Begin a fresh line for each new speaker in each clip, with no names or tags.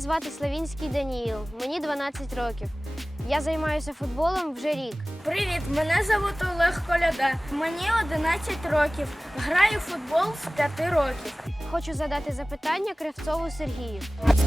звати Славінський Даніїл, мені 12 років. Я займаюся футболом вже рік.
Привіт, мене звати Олег Коляда. Мені 11 років. Граю в футбол з 5 років.
Хочу задати запитання Кривцову Сергію.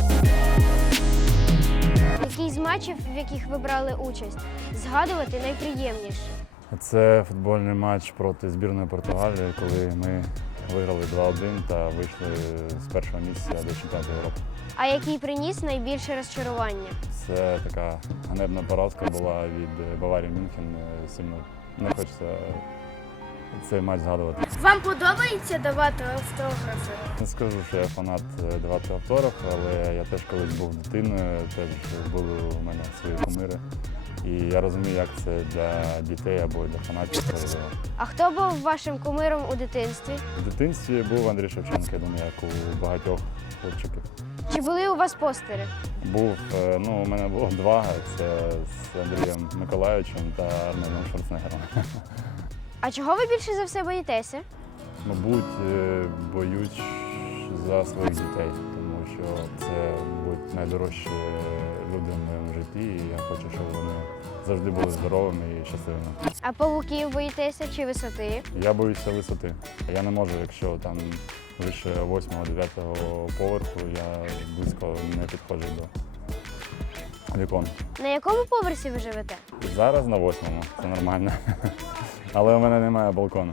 Який з матчів, в яких ви брали участь, згадувати найприємніше?
Це футбольний матч проти збірної Португалії, коли ми виграли 2-1 та вийшли з першого місця до чемпіонату Європи.
А який приніс найбільше розчарування?
Це така ганебна поразка була від Баварії Мюнхен. Сильно не хочеться цей матч згадувати.
Вам подобається давати автографи?
Не скажу, що я фанат давати автограф, але я теж колись був дитиною, теж були у мене свої кумири. І я розумію, як це для дітей або для фанатів важливо.
А хто був вашим кумиром у дитинстві?
В дитинстві був Андрій Шевченко, я думаю, як у багатьох хлопчиків.
Чи були у вас постери?
Був, у мене було два, це з Андрієм Миколайовичем та Арнольдом Шварценеггером.
А чого ви більше за все боїтеся?
Мабуть, боюсь за своїх дітей, тому що це, мабуть, найдорожчі люди в моєму житті, і я хочу, щоб вони завжди були здоровими і щасливими.
А павуків боїтеся чи висоти?
Я боюся висоти. Я не можу, якщо там вище 8-9 поверху, я близько не підходжу до вікон.
На якому поверсі ви живете?
Зараз на 8-му, це нормально. Але у мене немає балкону.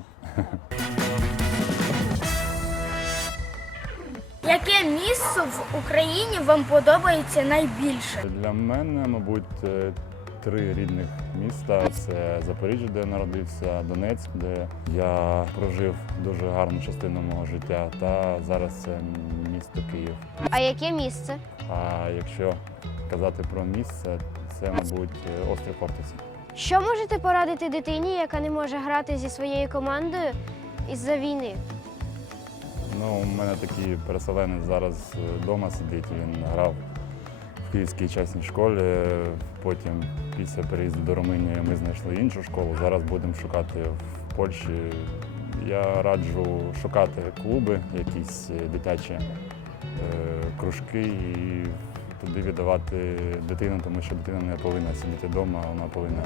Яке місце в Україні вам подобається найбільше?
Для мене, мабуть, 3 рідних міста. Це Запоріжжя, де я народився, Донецьк, де я прожив дуже гарну частину мого життя, та зараз це місто Київ.
А яке місце?
А якщо казати про місце, це, мабуть, острів Хортиця.
Що можете порадити дитині, яка не може грати зі своєю командою із-за війни?
У мене такий переселенець зараз вдома сидить, він грав в Київській частній школі, потім після переїзду до Румунії ми знайшли іншу школу, зараз будемо шукати в Польщі. Я раджу шукати клуби, якісь дитячі кружки і туди віддавати дитину, тому що дитина не повинна сидіти вдома, вона повинна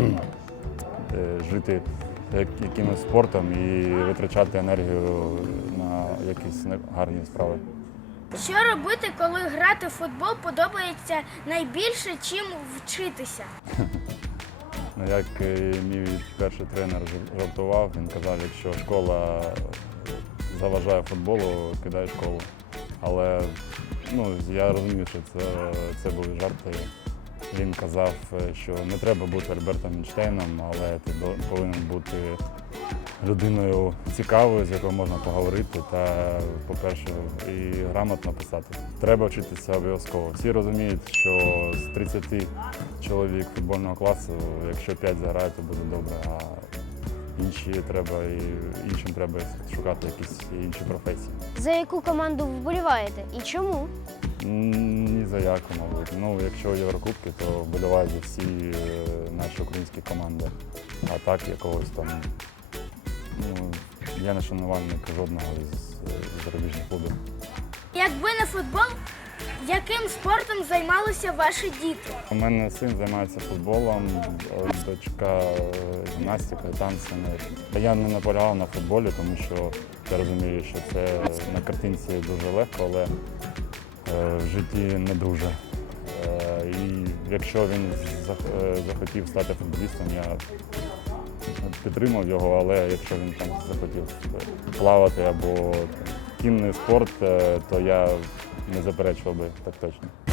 жити якимось спортом і витрачати енергію на якісь гарні справи.
Що робити, коли грати в футбол подобається найбільше, чим вчитися?
Як мій перший тренер жартував, він казав, якщо школа заважає футболу, кидай школу. Але я розумію, що це були жарти. Він казав, що не треба бути Альбертом Ейнштейном, але ти повинен бути людиною цікавою, з якою можна поговорити та, по-перше, і грамотно писати. Треба вчитися обов'язково. Всі розуміють, що з 30 чоловік футбольного класу, якщо 5 заграють, то буде добре, а іншим треба шукати якісь інші професії.
За яку команду ви вболіваєте і чому?
Ні за яку, мабуть. Якщо Єврокубки, то вболівають за всі наші українські команди. А так якогось там, я не шанувальник жодного із зарубіжних клубів.
Якби не футбол, яким спортом займалися ваші діти?
У мене син займається футболом, дочка гімнастикою, танцями. Я не наполягав на футболі, тому що я розумію, що це на картинці дуже легко, але в житті не дуже. І якщо він захотів стати футболістом, я підтримав його, але якщо він там захотів плавати або кінний спорт, то я не заперечував би так точно.